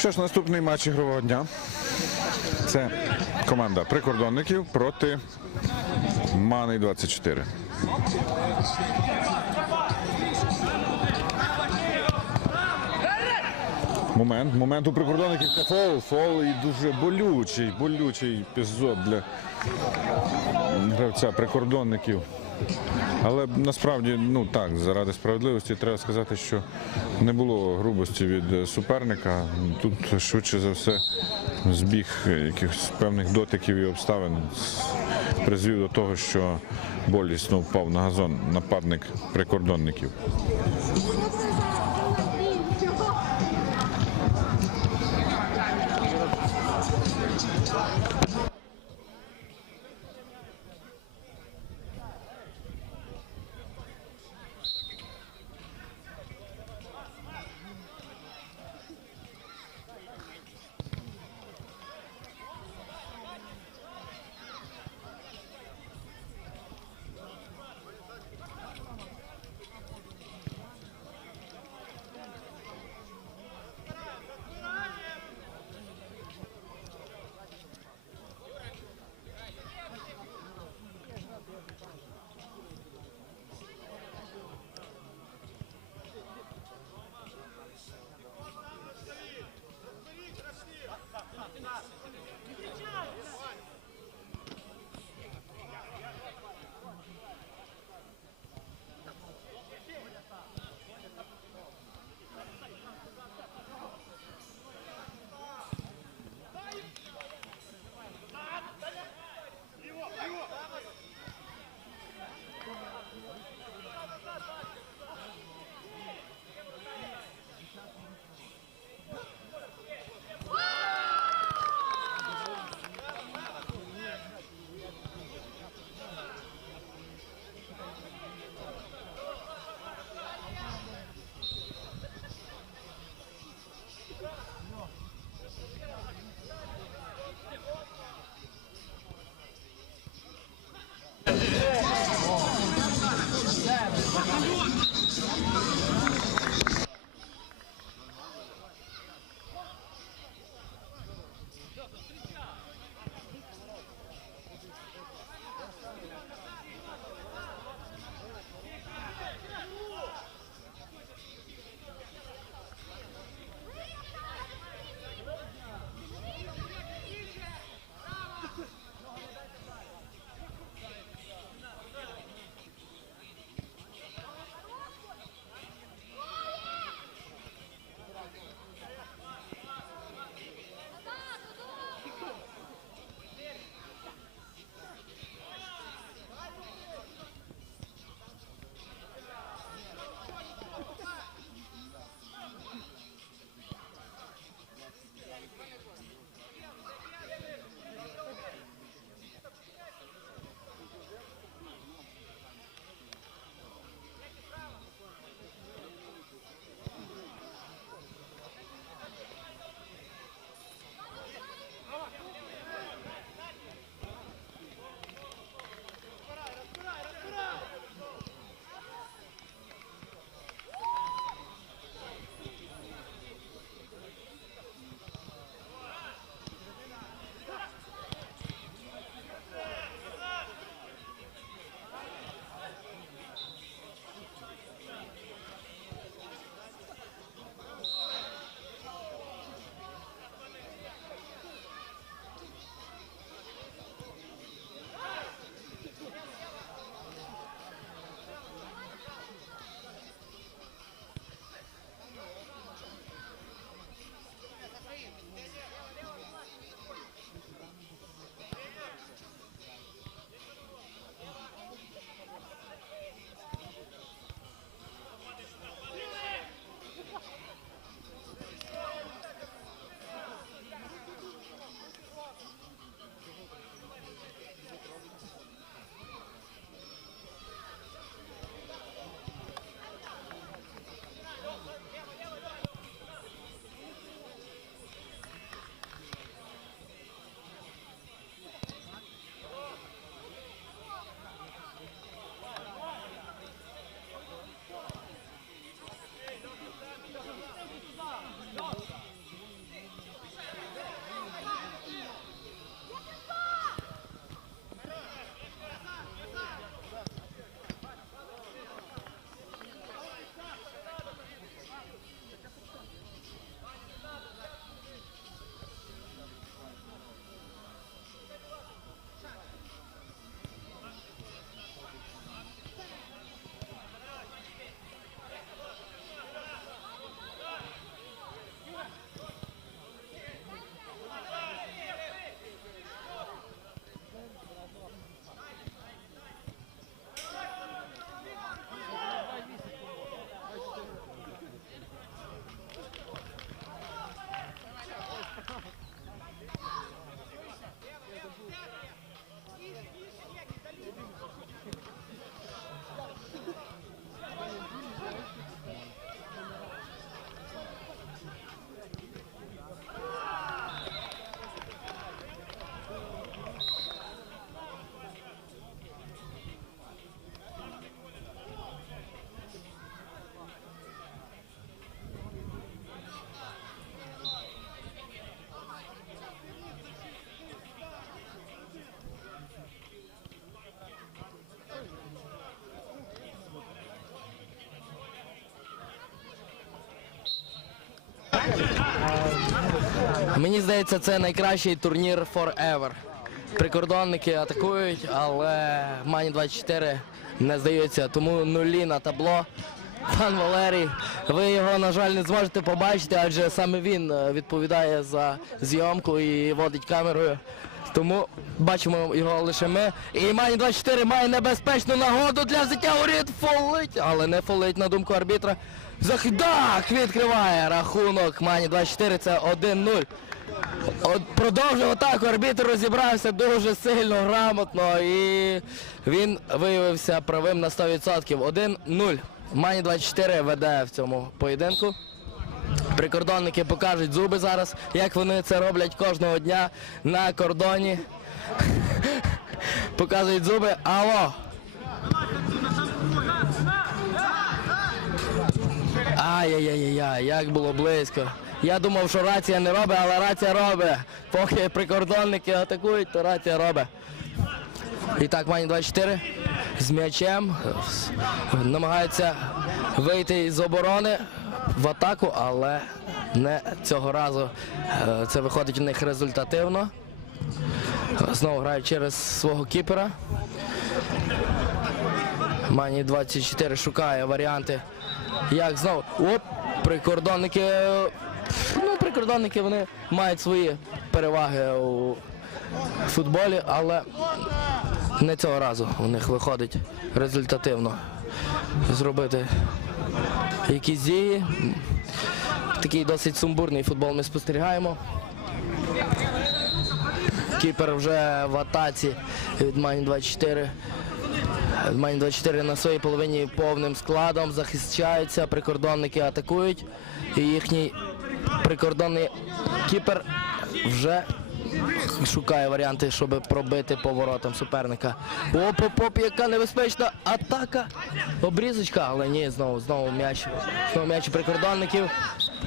Що ж, наступний матч ігрового дня. Це команда прикордонників проти Мани 24. Момент, момент у прикордонників фол, фол і дуже болючий, болючий епізод для гравця прикордонників. Але насправді, ну так, заради справедливості треба сказати, що не було грубості від е, суперника. Тут швидше за все збіг якихось певних дотиків і обставин призвів до того, що болісно впав на газон нападник прикордонників. Мені здається, це найкращий турнір forever. Прикордонники атакують, але Мані 24 не здається, тому нулі на табло. Пан Валерій, ви його, на жаль, не зможете побачити, адже саме він е, відповідає за зйомку і водить камерою. Тому бачимо його лише ми. І Мані 24 має небезпечну нагоду для взяття у рід. Фолить, але не фолить на думку арбітра. Захидак відкриває рахунок. Мані 24 це 1-0. От продовжив атаку, арбітр розібрався дуже сильно, грамотно і він виявився правим на 100%. 1-0. Мані 24 веде в цьому поєдинку. Прикордонники покажуть зуби зараз, як вони це роблять кожного дня на кордоні. Показують зуби. Алло! Ай-яй-яй-яй, як було близько. Я думав, що рація не робить, але рація робить. Поки прикордонники атакують, то рація робить. І так, Мані 24 з м'ячем намагається вийти з оборони в атаку, але не цього разу е, це виходить у них результативно. Знову грають через свого кіпера. Мані 24 шукає варіанти. Як знову? Оп! Прикордонники. е, Ну, прикордонники вони мають свої переваги у футболі, але не цього разу у них виходить результативно зробити якісь дії. Такий досить сумбурний футбол ми спостерігаємо. Кіпер вже в атаці від Мані 24. Мані 24 на своїй половині повним складом захищаються, прикордонники атакують. І їхній прикордонний кіпер вже шукає варіанти, щоб пробити поворотом суперника. Оп-оп-оп, яка небезпечна атака. Обрізочка, але ні, знову, знову м'яч. Знову м'яч прикордонників.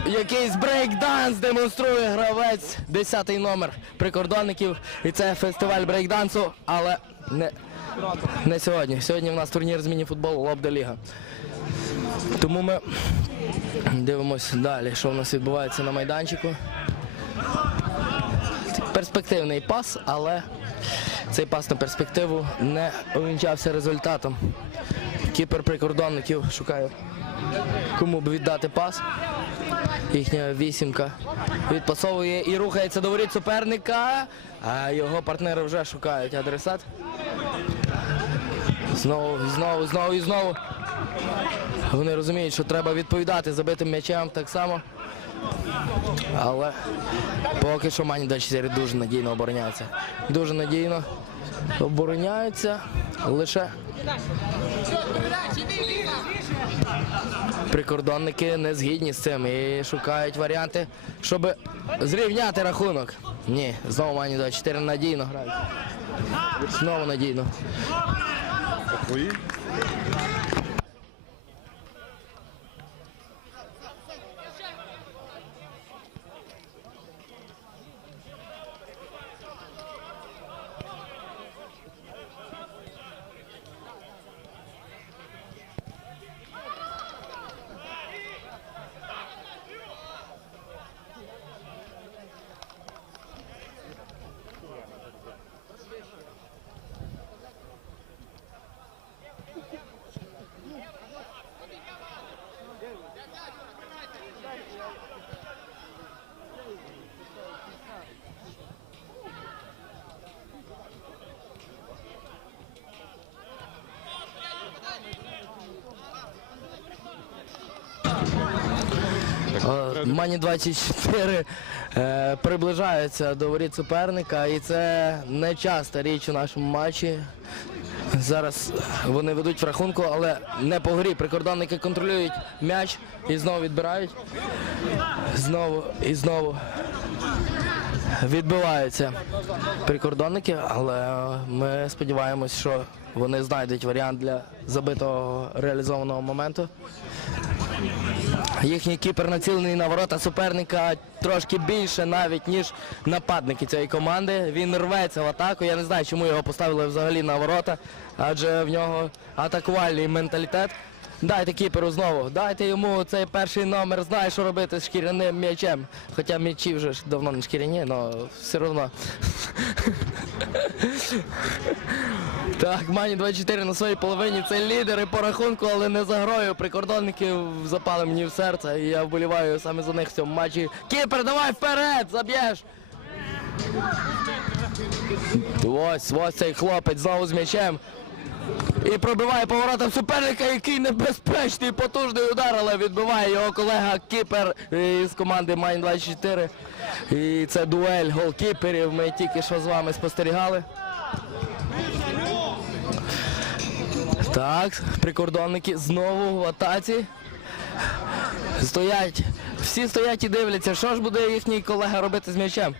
Якийсь брейкданс демонструє гравець. Десятий номер прикордонників. І це фестиваль брейкдансу, але не, не сьогодні. Сьогодні в нас турнір з міні-футболу Лобда Ліга. Тому ми дивимося далі, що в нас відбувається на майданчику. Перспективний пас, але цей пас на перспективу не увінчався результатом. Кіпер прикордонників шукає, кому б віддати пас. Їхня вісімка відпасовує і рухається до воріт суперника, а його партнери вже шукають адресат. Знову, знову, знову і знову. Вони розуміють, що треба відповідати забитим м'ячем так само. Але поки що Мані 24 дуже надійно обороняються. Дуже надійно обороняються лише прикордонники не згідні з цим і шукають варіанти, щоб зрівняти рахунок. Ні, знову Мані 24 надійно грають. Знову надійно. Oui. Мані 24 е, приближаються до воріт суперника, і це не часта річ у нашому матчі. Зараз вони ведуть в рахунку, але не по грі. Прикордонники контролюють м'яч і знову відбирають. Знову і знову відбиваються прикордонники, але ми сподіваємось, що вони знайдуть варіант для забитого реалізованого моменту. Їхній кіпер націлений на ворота суперника трошки більше навіть, ніж нападники цієї команди. Він рветься в атаку. Я не знаю, чому його поставили взагалі на ворота, адже в нього атакувальний менталітет. Дайте кіперу знову. Дайте йому цей перший номер, знає, що робити з шкіряним м'ячем. Хоча м'ячі вже давно не шкіряні, але все одно. Так, Мані 24 на своїй половині. Це лідери по рахунку, але не за грою. Прикордонники запали мені в серце. І я вболіваю саме за них в цьому матчі. Кіпер, давай вперед! Заб'єш! Ось, ось цей хлопець знову з м'ячем. І пробиває поворотом суперника, який небезпечний, потужний удар, але відбиває його колега Кіпер із команди Майн 24. І це дуель голкіперів. Ми тільки що з вами спостерігали. Так, прикордонники знову в атаці. Стоять. Всі стоять і дивляться, що ж буде їхній колега робити з м'ячем.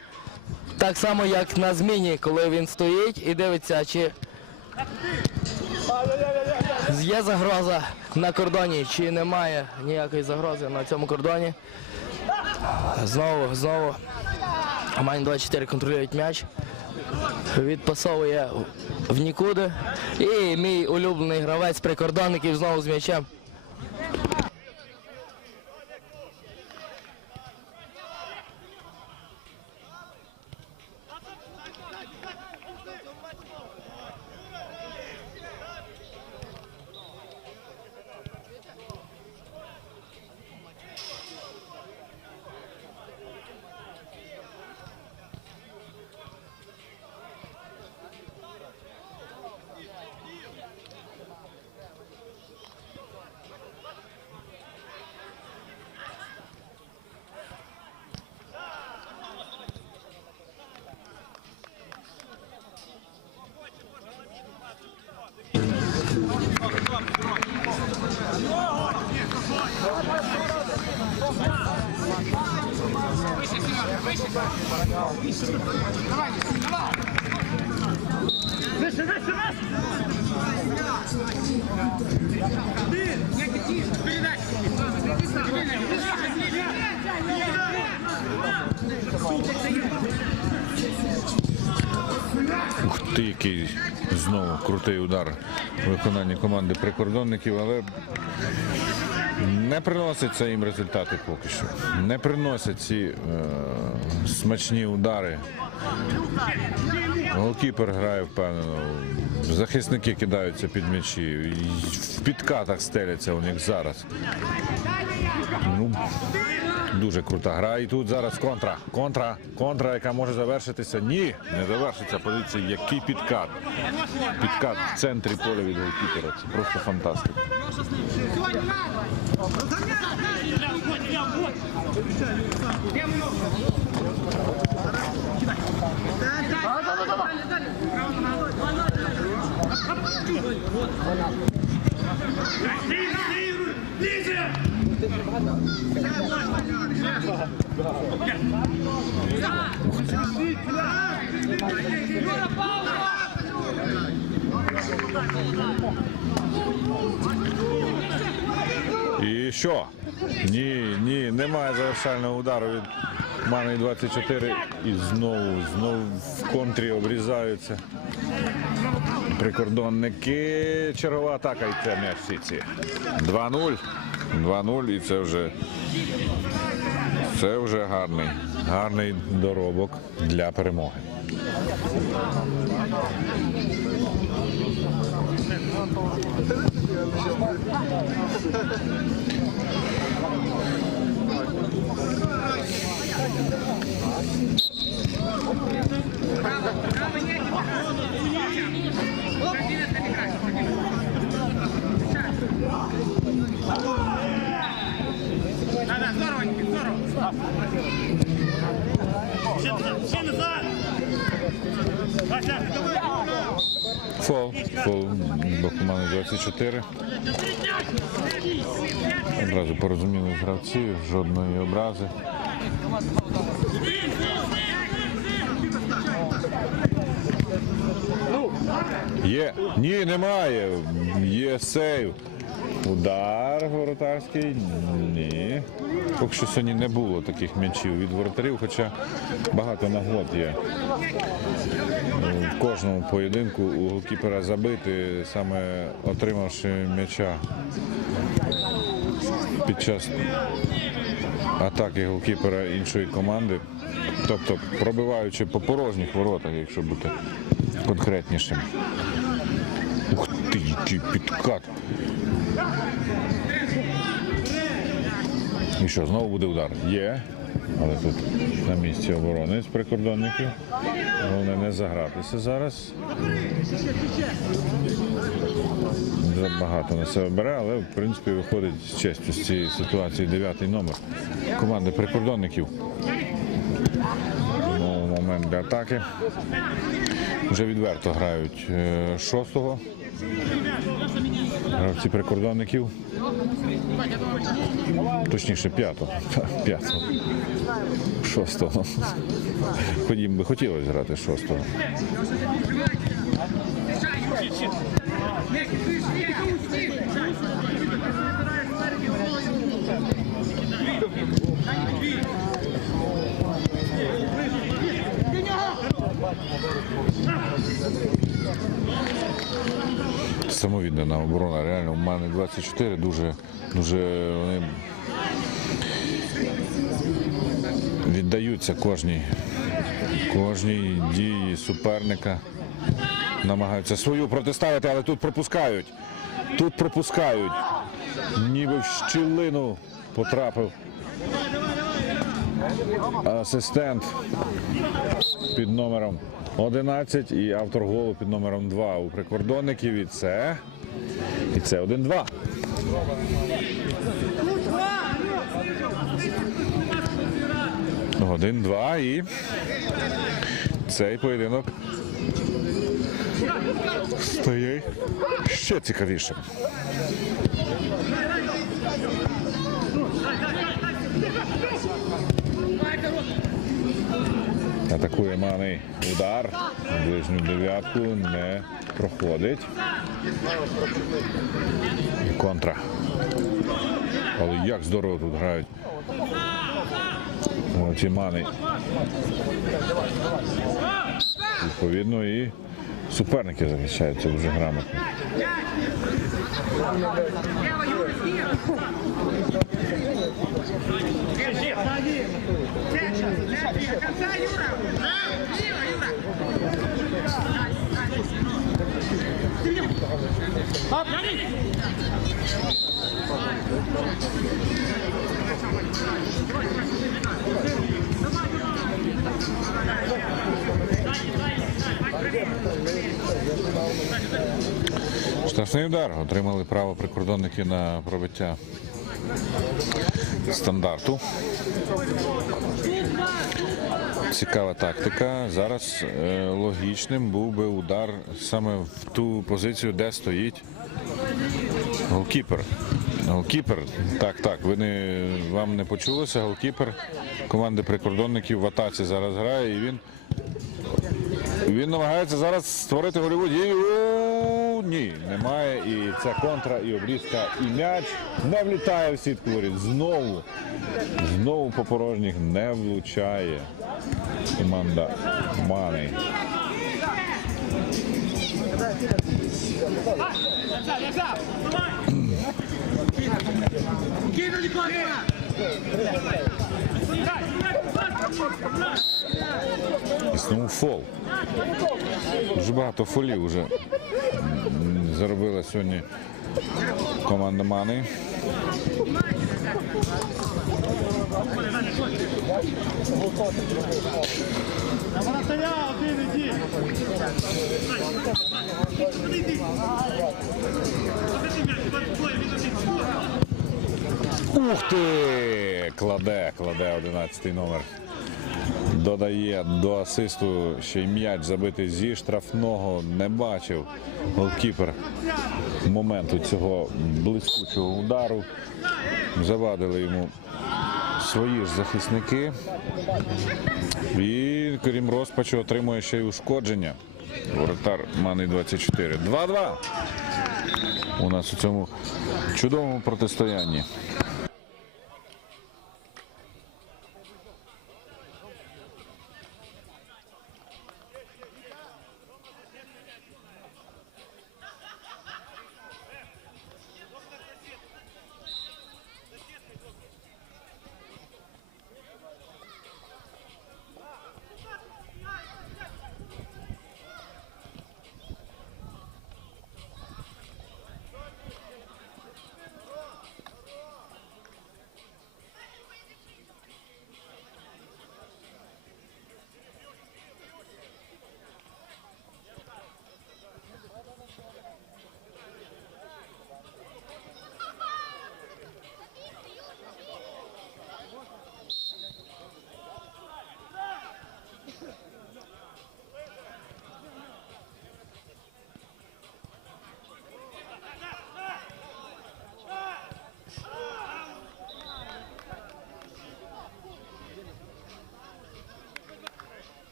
Так само, як на зміні, коли він стоїть і дивиться, чи Є загроза на кордоні, чи немає ніякої загрози на цьому кордоні. Знову, знову. Майн 24 контролюють м'яч. Відпасовує в нікуди. І мій улюблений гравець прикордонників знову з м'ячем. Крутий удар в виконанні команди прикордонників, але не приносить це їм результати поки що. Не приносять ці е, смачні удари. Голкіпер грає впевнено. Захисники кидаються під м'ячі. В підкатах стеляться у них зараз. Ну, Дуже крута гра. І тут зараз контра. Контра, контра, яка може завершитися. Ні, не завершиться. Подивіться, який підкат. Підкат в центрі поля від голкіпера. Це просто фантастика. І що? Ні, ні, немає завершального удару від Мани 24. І знову, знову в контрі обрізаються. Прикордонники. Чергова атака і це м'яч в сітці. 2-0. 2-0 і це вже це вже гарний, гарний доробок для перемоги. Фол. Фол команди 24. Одразу порозуміли гравці, жодної образи. Є. Ні, немає. Є сейв. Удар воротарський. Ні. Поки що сьогодні не було таких м'ячів від воротарів, хоча багато нагод є. В кожному поєдинку у голкіпера забити, саме отримавши м'яча під час атаки голкіпера іншої команди. Тобто пробиваючи по порожніх воротах, якщо бути конкретнішим. Ух ти, який підкат. І що, знову буде удар? Є. Але тут на місці оборони з прикордонників. Головне не загратися зараз. Забагато на себе бере, але в принципі виходить з честю з цієї ситуації дев'ятий номер команди прикордонників. Знову момент для атаки. Вже відверто грають е, шостого. Гравці прикордонників. Точніше, п'ятого. П'ятого. Шостого. Ходім би хотілося грати шостого. Самовіддана оборона. Реально, у мене 24 дуже, дуже вони віддаються кожній, кожній дії суперника. Намагаються свою протиставити, але тут пропускають. Тут пропускають. Ніби в щілину потрапив асистент під номером 11 і автор голу під номером 2 у прикордонників. І це. І це 1-2. Один-два і цей поєдинок стає ще цікавішим. Атакує Маний удар. Ближню дев'ятку не проходить. І Контра. Але як здорово тут грають. Ці мани. Відповідно, і суперники захищаються дуже грамотно. Штрафний удар. Отримали право прикордонники на пробиття стандарту. Цікава тактика. Зараз е, логічним був би удар саме в ту позицію, де стоїть голкіпер. Голкіпер, так, так, ви не, вам не почулося. Голкіпер команди прикордонників в атаці зараз грає і він він намагається зараз створити гольову дію. Ні, немає. І це контра, і обрізка, і м'яч не влітає в сітку воріт. Знову, знову по порожніх не влучає команда Мани. І знову фол. Дуже багато фолів вже м, заробила сьогодні команда Мани. Ух ти! Кладе, кладе 11 номер. Додає до асисту ще й м'яч забитий зі штрафного. Не бачив голкіпер моменту цього блискучого удару. Завадили йому свої ж захисники. І крім розпачу отримує ще й ушкодження. воротар Мани 24. 2-2. У нас у цьому чудовому протистоянні.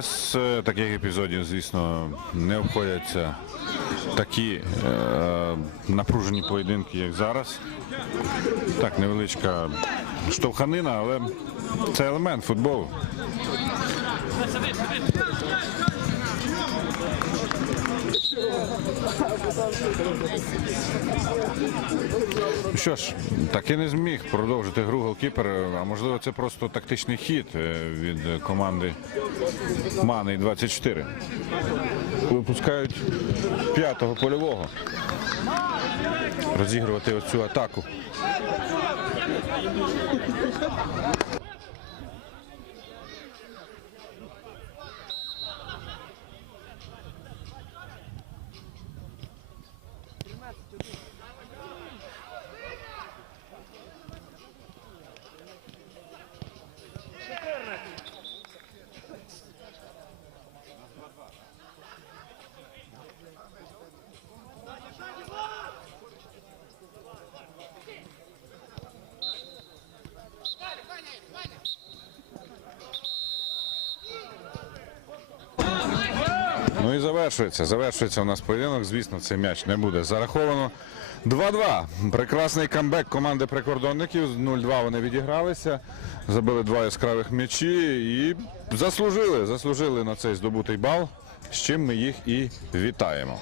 Без е, таких епізодів, звісно, не обходяться такі е, напружені поєдинки, як зараз. Так, невеличка штовханина, але це елемент футболу. Що ж, так і не зміг продовжити гру голкіпер, а можливо це просто тактичний хід е, від команди Мани 24. Випускають п'ятого польового. Розігрувати оцю атаку. Ну і завершується. Завершується у нас поєдинок. Звісно, цей м'яч не буде зараховано. 2-2. Прекрасний камбек команди прикордонників. 0-2 вони відігралися. Забили два яскравих м'ячі і заслужили, заслужили на цей здобутий бал. З чим ми їх і вітаємо.